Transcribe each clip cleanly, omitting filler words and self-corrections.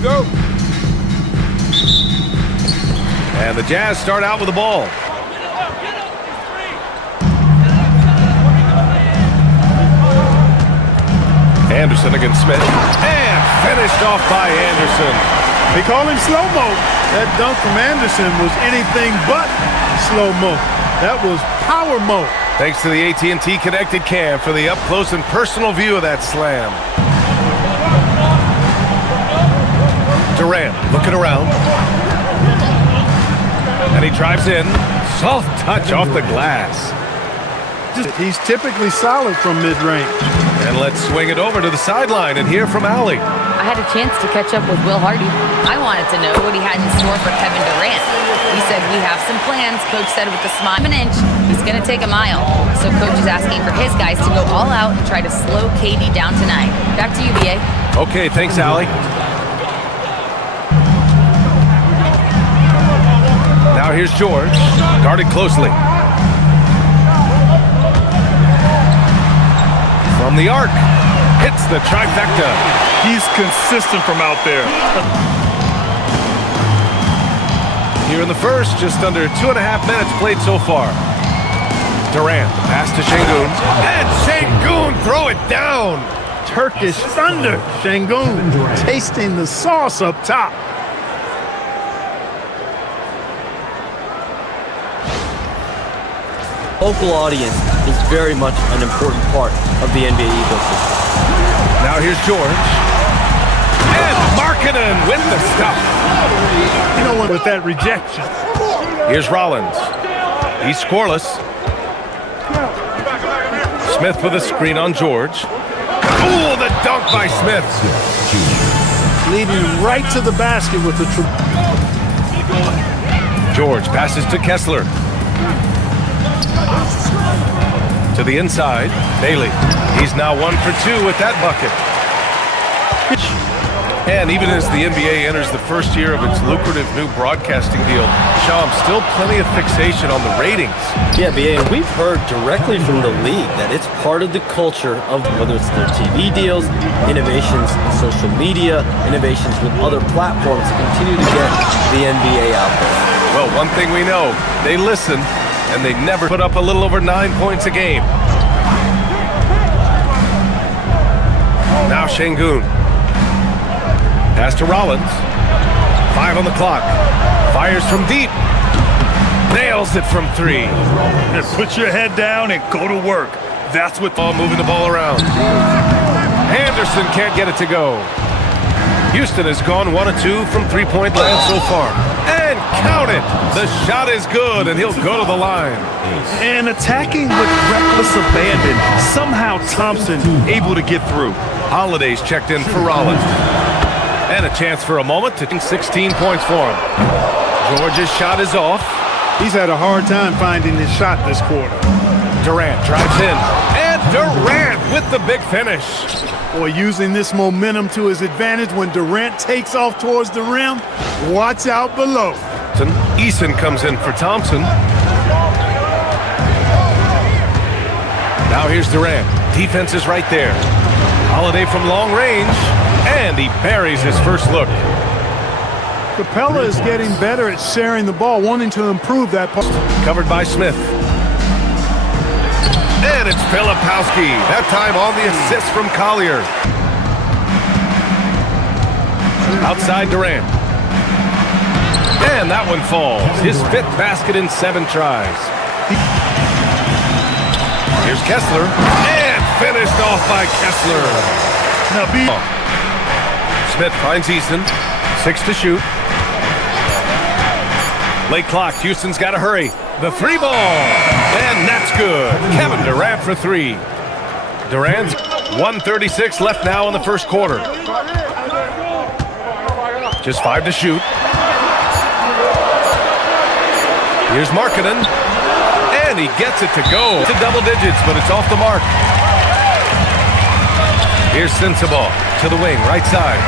go. And the Jazz start out with the ball. Anderson against Smith. And finished off by Anderson. They call him slow-mo. That dunk from Anderson was anything but slow-mo. That was power-mo. Thanks to the AT&T Connected Cam for the up-close and personal view of that slam. Durant looking around. And he drives in. Soft touch off the glass. He's typically solid from mid-range. And let's swing it over to the sideline and hear from Allie. I had a chance to catch up with Will Hardy. I wanted to know what he had in store for Kevin Durant. He said, we have some plans. Coach said with a smile, an inch, he's going to take a mile. So coach is asking for his guys to go all out and try to slow KD down tonight. Back to you, BA. Okay, thanks, Allie. Now here's George, guarded closely. From the arc, hits the trifecta. He's consistent from out there. Here in the first, just under 2.5 minutes played so far. Durant, the pass to Şengün. And Şengün, throw it down. Turkish thunder. Şengün tasting the sauce up top. Local audience is very much an important part of the NBA ecosystem. Now here's George. And Markkanen with the stuff. You know what, with that rejection. Here's Rollins. He's scoreless. Smith with a screen on George. Ooh, the dunk by Smith. Leading right to the basket with the George passes to Kessler. To the inside, Bailey. He's now 1 for 2 with that bucket. And even as the NBA enters the first year of its lucrative new broadcasting deal, Sham, still plenty of fixation on the ratings. Yeah, BA, and we've heard directly from the league that it's part of the culture of whether it's their TV deals, innovations in social media, innovations with other platforms to continue to get the NBA out there. Well, one thing we know, they listen, and they never put up a little over 9 points a game. Now Şengün. Pass to Rollins. 5 on the clock. Fires from deep. Nails it from 3. And put your head down and go to work. That's what moving the ball around. Anderson can't get it to go. Houston has gone 1 of 2 from three-point land so far. And count it! The shot is good, and he'll go to the line. And attacking with reckless abandon. Somehow Thompson able to get through. Holiday's checked in for Rollins. And a chance for a moment to 16 points for him. George's shot is off. He's had a hard time finding his shot this quarter. Durant drives in. And Durant with the big finish. Boy, using this momentum to his advantage when Durant takes off towards the rim. Watch out below. Eason comes in for Thompson. Now here's Durant. Defense is right there. Holiday from long range. And he buries his first look. Capella is getting better at sharing the ball, wanting to improve that part. Covered by Smith. And it's Filipowski. That time on the assist from Collier. Outside Durant. And that one falls. His 5th basket in 7 tries. Here's Kessler. And finished off by Kessler. Now Smith finds Eason. 6 to shoot. Late clock. Houston's got to hurry. The 3 ball. And that's good. Kevin Durant for 3. Durant, 1:36 left now in the first quarter. Just 5 to shoot. Here's Markkanen. And he gets it to go. To double digits, but it's off the mark. Here's Sensabaugh to the wing, right side.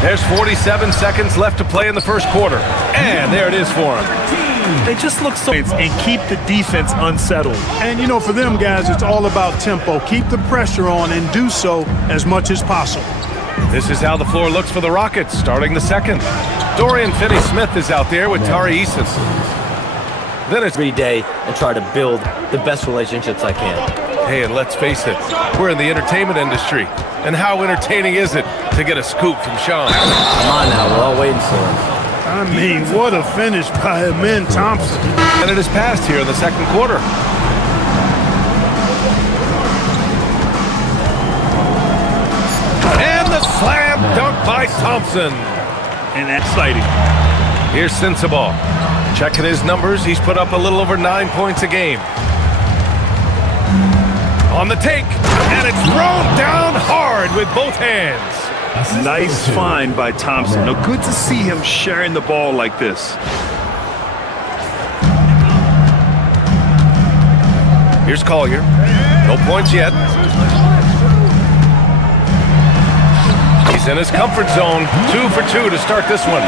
There's 47 seconds left to play in the first quarter. And there it is for him. They just look so and keep the defense unsettled. And, you know, for them guys, it's all about tempo. Keep the pressure on and do so as much as possible. This is how the floor looks for the Rockets, starting the second. Dorian Finney-Smith is out there with Tari Eason. Then it's Every day and try to build the best relationships I can. Hey, and let's face it, we're in the entertainment industry. And how entertaining is it to get a scoop from Sean? Come on now, we're all waiting for him. I mean, what a finish by Amen Thompson. And it is passed here in the second quarter. And the slam dunk by Thompson. And that's exciting. Here's Sensabaugh. Checking his numbers, he's put up a little over 9 points a game. On the take, and it's thrown down hard with both hands. Nice find by Thompson. Now, good to see him sharing the ball like this. Here's Collier. No points yet. He's in his comfort zone. 2 for 2 to start this one.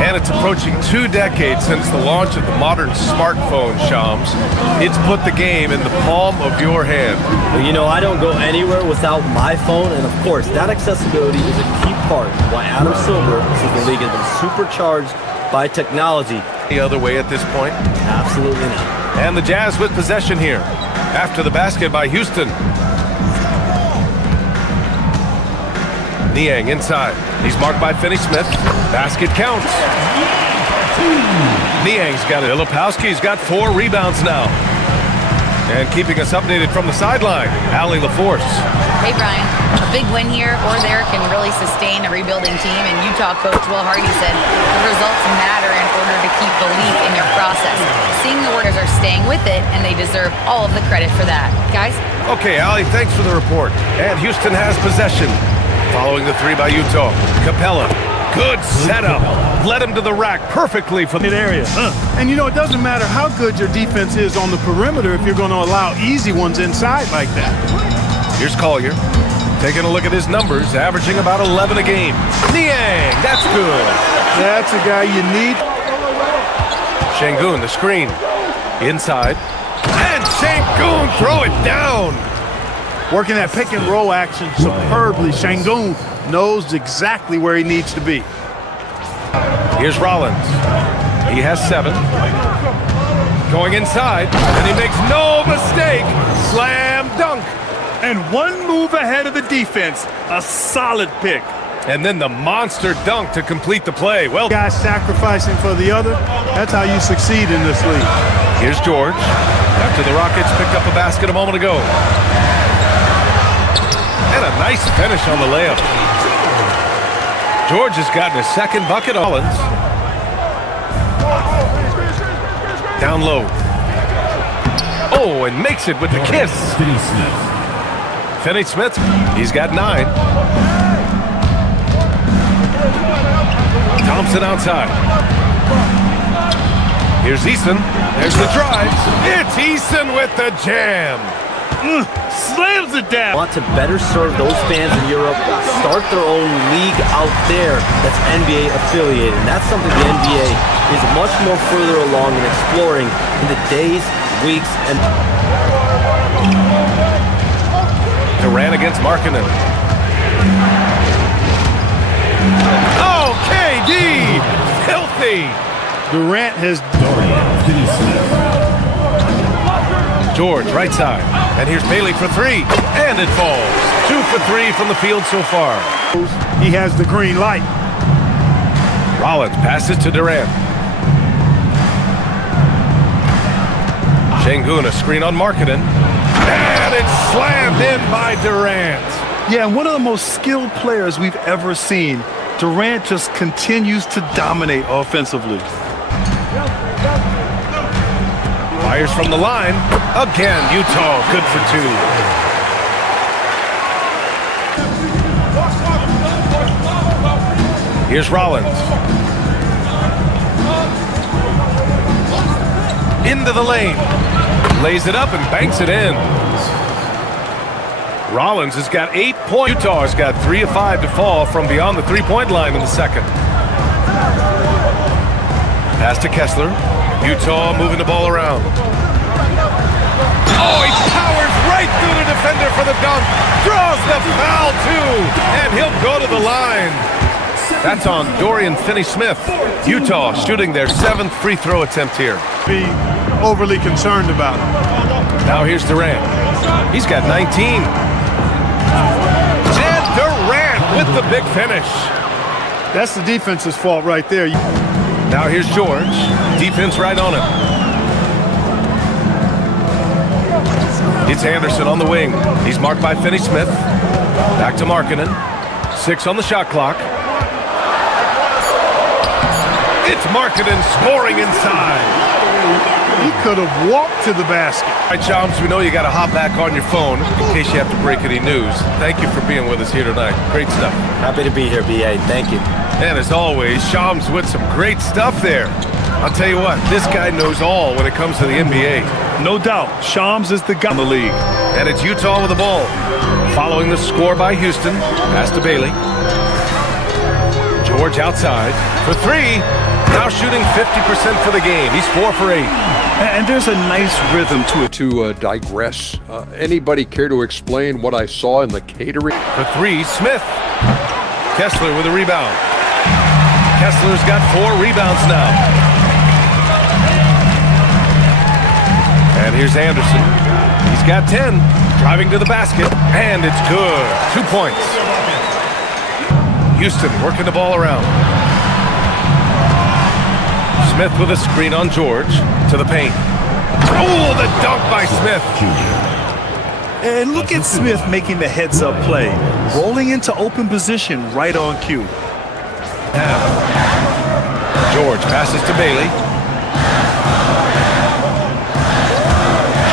And it's approaching 2 decades since the launch of the modern smartphone, Shams. It's put the game in the palm of your hand. Well, you know, I don't go anywhere without my phone, and of course, that accessibility is a key part of why Adam Silver says the league has been supercharged by technology. The other way at this point? Absolutely not. And the Jazz with possession here. After the basket by Houston. Niang inside. He's marked by Finney-Smith. Basket counts. Niang's got it. Ilipowski's got 4 rebounds now. And keeping us updated from the sideline, Allie LaForce. Hey, Brian, a big win here or there can really sustain a rebuilding team, and Utah coach Will Hardy said the results matter in order to keep belief in your process. Seeing the Warriors are staying with it, and they deserve all of the credit for that. Guys? Okay, Allie, thanks for the report. And Houston has possession. Following the 3 by Utah. Capella. Good setup. Led him to the rack perfectly for the area. And, you know, it doesn't matter how good your defense is on the perimeter if you're going to allow easy ones inside like that. Here's Collier. Taking a look at his numbers, averaging about 11 a game. Niang, that's good. That's a guy you need. Şengün, the screen. Inside. And Şengün, throw it down. Working that pick and roll action superbly. Şengün knows exactly where he needs to be. Here's Rollins. He has 7. Going inside, and he makes no mistake. Slam dunk. And one move ahead of the defense. A solid pick. And then the monster dunk to complete the play. Well, Guys sacrificing for the other, that's how you succeed in this league. here's George. After the Rockets picked up a basket a moment ago. And a nice finish on the layup. George has gotten his second bucket. Rollins. Down low. Oh, and makes it with the kiss. Finney-Smith, he's got 9. Thompson outside. Here's Eason. There's the drive. It's Eason with the jam. Slams it down. Want to better serve those fans in Europe, start their own league out there that's NBA affiliated. And that's something the NBA is much more further along in exploring in the days, weeks, and Durant against Markkanen. Oh, KD! Filthy! Durant has... George, right side. And here's Bailey for 3. And it falls. 2 for 3 from the field so far. He has the green light. Rollins passes to Durant. Şengün, a screen on Markkanen. And it's slammed in by Durant. Yeah, and one of the most skilled players we've ever seen. Durant just continues to dominate offensively. Fires from the line. Again, Utah good for 2. Here's Rollins. Into the lane. Lays it up and banks it in. Rollins has got 8 points. Utah has got 3 of 5 to fall from beyond the 3-point line in the second. Pass to Kessler. Utah moving the ball around. Oh, he powers right through the defender for the dunk. Draws the foul, too. And he'll go to the line. That's on Dorian Finney-Smith. Utah shooting their 7th free throw attempt here. Be overly concerned about it. Now here's Durant. He's got 19. And Durant with the big finish. That's the defense's fault right there. Now here's George. Defense right on him. It's Anderson on the wing. He's marked by Finney-Smith. Back to Markkanen. 6 on the shot clock. It's Markkanen scoring inside. He could have walked to the basket. All right, Shams, we know you got to hop back on your phone in case you have to break any news. Thank you for being with us here tonight. Great stuff. Happy to be here, B.A. Thank you. And as always, Shams with some great stuff there. I'll tell you what, this guy knows all when it comes to the NBA. No doubt, Shams is the guy in the league. And it's Utah with the ball. Following the score by Houston. Pass to Bailey. George outside for 3. Now shooting 50% for the game. He's 4 for 8. And there's a nice rhythm to it. To digress, anybody care to explain what I saw in the catering? For 3, Smith. Kessler with a rebound. Kessler's got 4 rebounds now. And here's Anderson. He's got 10. Driving to the basket. And it's good. 2 points. Houston working the ball around. Smith with a screen on George. To the paint. Oh, the dunk by Smith. And look at Smith making the heads-up play. Rolling into open position right on cue. George passes to Bailey.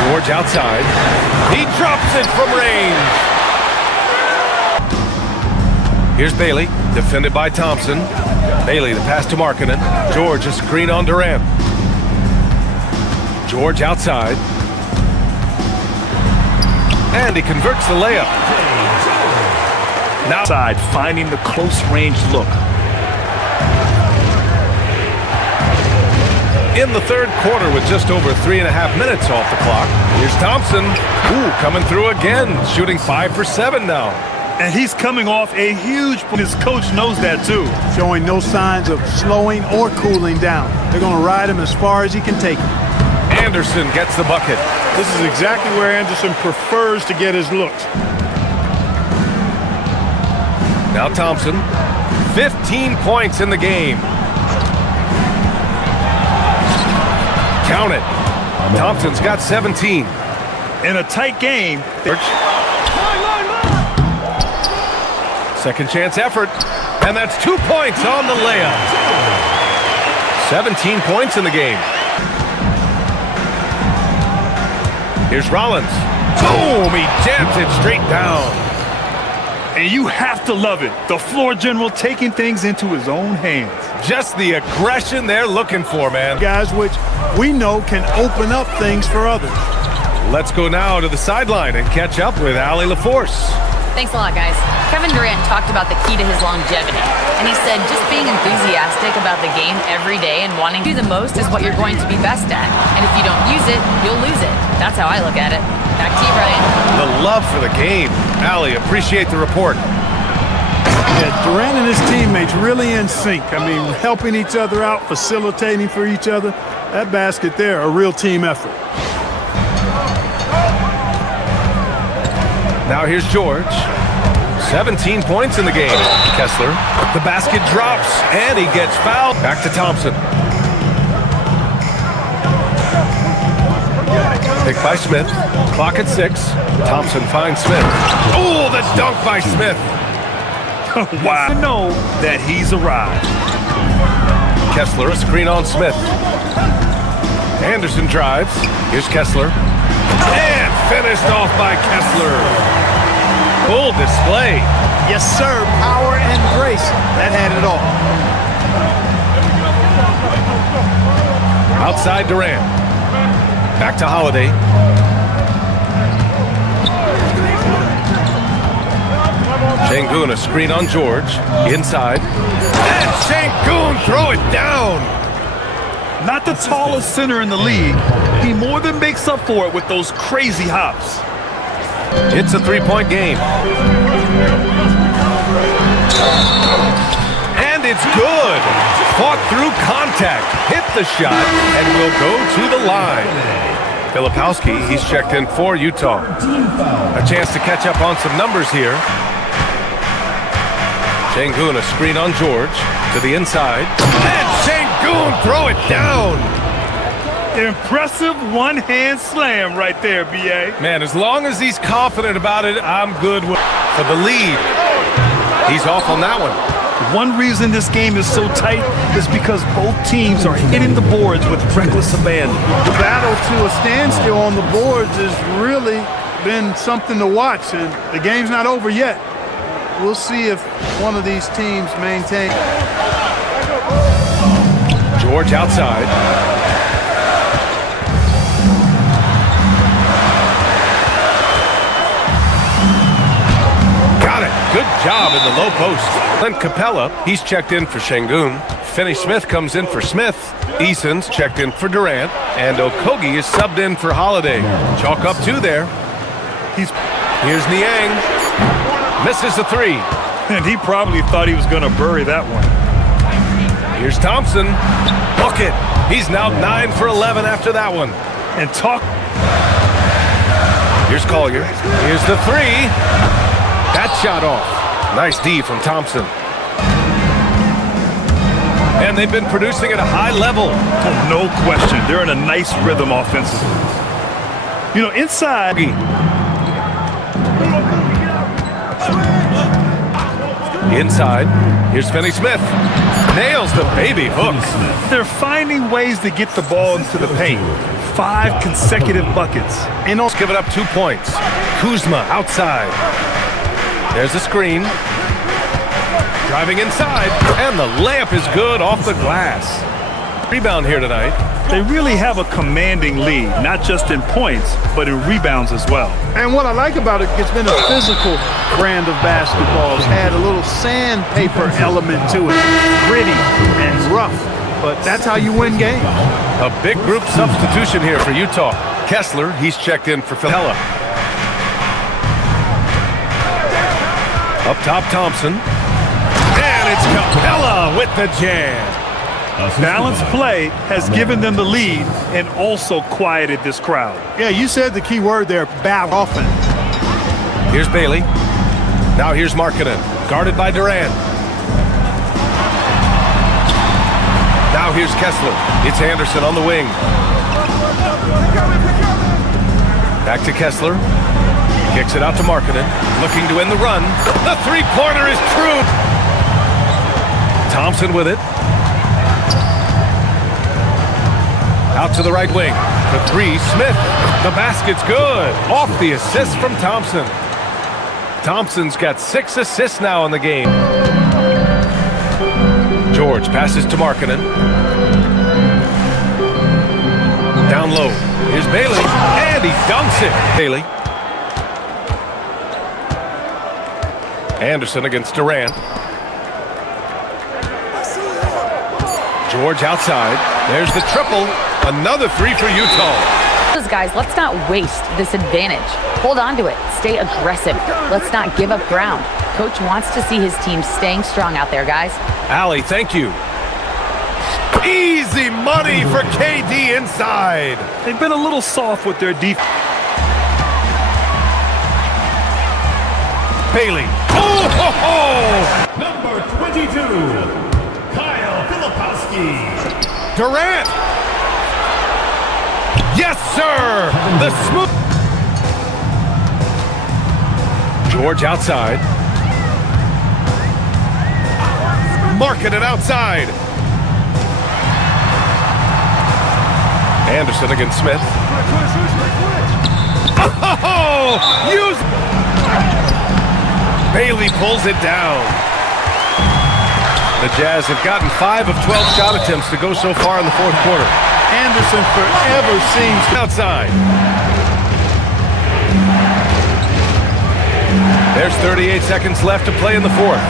George outside. He drops it from range. Here's Bailey, defended by Thompson. Bailey, the pass to Markkanen. George, a screen on Durant. George outside. And he converts the layup. Now outside, finding the close range look. In the third quarter with just over 3.5 minutes off the clock. Here's Thompson. Ooh, coming through again. Shooting 5 for 7 now. And he's coming off a huge point. His coach knows that too. Showing no signs of slowing or cooling down. They're going to ride him as far as he can take him. Anderson gets the bucket. This is exactly where Anderson prefers to get his looks. Now Thompson. 15 points in the game. Count it. Thompson's got 17. In a tight game. Second chance effort. And that's 2 points on the layup. 17 points in the game. Here's Rollins. Boom! He jams it straight down. And you have to love it. The floor general taking things into his own hands. Just the aggression they're looking for, man. Guys which we know can open up things for others. Let's go now to the sideline and catch up with Allie LaForce. Thanks a lot, guys. Kevin Durant talked about the key to his longevity. And he said just being enthusiastic about the game every day and wanting to do the most is what you're going to be best at. And if you don't use it, you'll lose it. That's how I look at it. Back to you, Brian. The love for the game. Allie, appreciate the report. Yeah, Durant and his teammates really in sync. I mean, helping each other out, facilitating for each other. That basket there, a real team effort. Now here's George. 17 points in the game. Kessler. The basket drops, and he gets fouled. Back to Thompson. Picked by Smith. Clock at 6. Thompson finds Smith. Oh, the dunk by Smith. Wow. To know that he's arrived. Kessler, a screen on Smith. Anderson drives. Here's Kessler. And finished off by Kessler. Full display. Yes, sir. Power and grace. That had it all. Outside Durant. Back to Holiday. Şengün, a screen on George. Inside. And Şengün throw it down. Not the tallest center in the league, he more than makes up for it with those crazy hops. It's a three-point game. And it's good. Fought through contact, hit the shot, and will go to the line. Filipowski, he's checked in for Utah. A chance to catch up on some numbers here. Sengun, a screen on George to the inside. And Sengun, throw it down. Impressive one-hand slam right there, B.A. Man, as long as he's confident about it, I'm good for the lead. He's off on that one. One reason this game is so tight is because both teams are hitting the boards with reckless abandon. The battle to a standstill on the boards has really been something to watch, and the game's not over yet. We'll see if one of these teams maintain. George outside. Got it. Good job in the low post. Then Capella, he's checked in for Sengun. Finney-Smith comes in for Smith. Eason's checked in for Durant. And Okogie is subbed in for Holiday. Chalk up two there. Here's Niang. Misses the three. And he probably thought he was going to bury that one. Here's Thompson. Book it. He's now 9 for 11 after that one. And talk. Here's Collier. Here's the three. That shot off. Nice D from Thompson. And they've been producing at a high level. Oh, no question. They're in a nice rhythm offensively. You know, inside. Inside. Here's Finney-Smith. Nails the baby hook. They're finding ways to get the ball into the paint. 5 consecutive buckets. Enos giving up 2 points. Kuzma outside. There's a screen. Driving inside. And the layup is good off the glass. Rebound here tonight. They really have a commanding lead, not just in points, but in rebounds as well. And what I like about it, it's been a physical brand of basketball. It's had a little sandpaper element to it. Gritty and rough, but that's how you win games. A big group substitution here for Utah. Kessler, he's checked in for Capella. Up top, Thompson. And it's Capella with the jam. Balanced play has given them the lead and also quieted this crowd. Yeah, you said the key word there, battle offense. Here's Bailey. Now here's Markkanen, guarded by Durant. Now here's Kessler. It's Anderson on the wing. Back to Kessler. Kicks it out to Markkanen. Looking to end the run. The three-pointer is true. Thompson with it. Out to the right wing. The three, Smith. The basket's good. Off the assist from Thompson. Thompson's got 6 assists now in the game. George passes to Markkanen. Down low. Here's Bailey. And he dunks it. Bailey. Anderson against Durant. George outside. There's the triple. Another three for Utah. Guys, let's not waste this advantage. Hold on to it. Stay aggressive. Let's not give up ground. Coach wants to see his team staying strong out there, guys. Allie, thank you. Easy money for KD inside. They've been a little soft with their defense. Bailey. Oh, ho, ho. Number 22, Kyle Filipowski. Durant. Yes, sir. The smooth. George outside. Markkanen outside. Anderson against Smith. Oh, use. Bailey pulls it down. The Jazz have gotten 5 of 12 shot attempts to go so far in the fourth quarter. Anderson forever seems to... Outside. There's 38 seconds left to play in the fourth.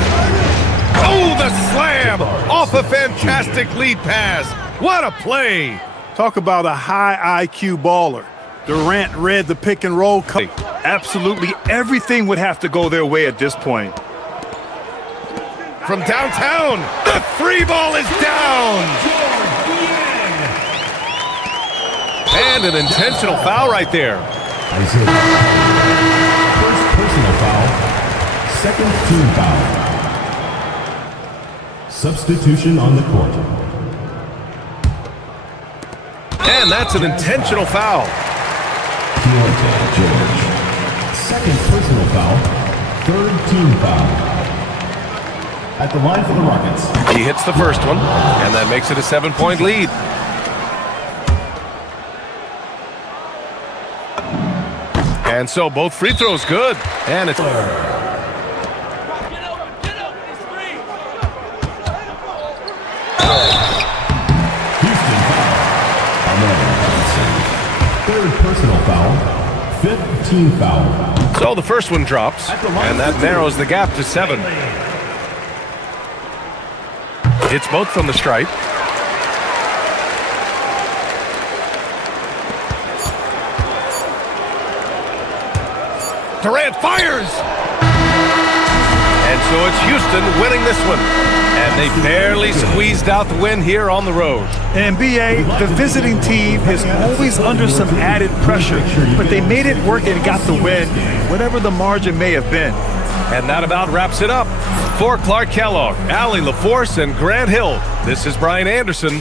Oh, the slam off a fantastic lead pass. What a play. Talk about a high IQ baller. Durant read the pick and roll. Absolutely everything would have to go their way at this point. From downtown, the three ball is down. And an intentional foul right there. Isaiah. First personal foul. Second team foul. Substitution on the court. And that's an intentional foul. Keontae George. Second personal foul. Third team foul. At the line for the Rockets. He hits the first one, and that makes it a 7-point lead. And so both free throws good. And it's... Houston foul. Third personal foul. Fifth team foul. So the first one drops, and that narrows the gap to 7. It's both from the stripe. Durant fires! And so it's Houston winning this one. And they barely squeezed out the win here on the road. And BA, the visiting team is always under some added pressure, but they made it work and got the win, whatever the margin may have been. And that about wraps it up. For Clark Kellogg, Allie LaForce, and Grant Hill, this is Brian Anderson